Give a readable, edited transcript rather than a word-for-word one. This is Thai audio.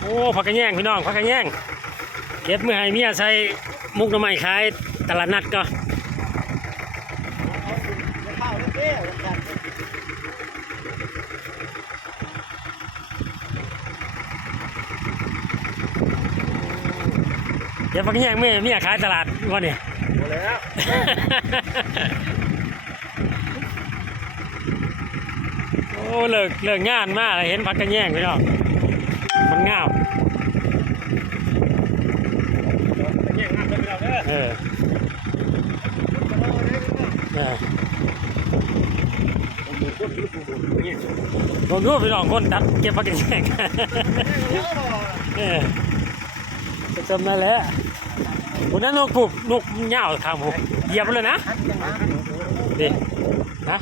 โอ้ผักกระแยงพี่น้องผักกระแยงเก็บเมื่อให้เมียใส่มุกน้ำไม้ขายตลาดนัดก็เก็บผักกระแยงเมียขายตลาดวันนี้หมดแล้วโอ้เลิกงานมากเห็นผักกระแยงพี่น้องมันงามแย่งงานกันไปแล้วเด้อผมรู้พี่น้องคนตัดเก็บผักกระแยงจะจำได้แล้ววันนั้นนกผูกนกเหย่าทางผมเหยียบเลยนะดินะ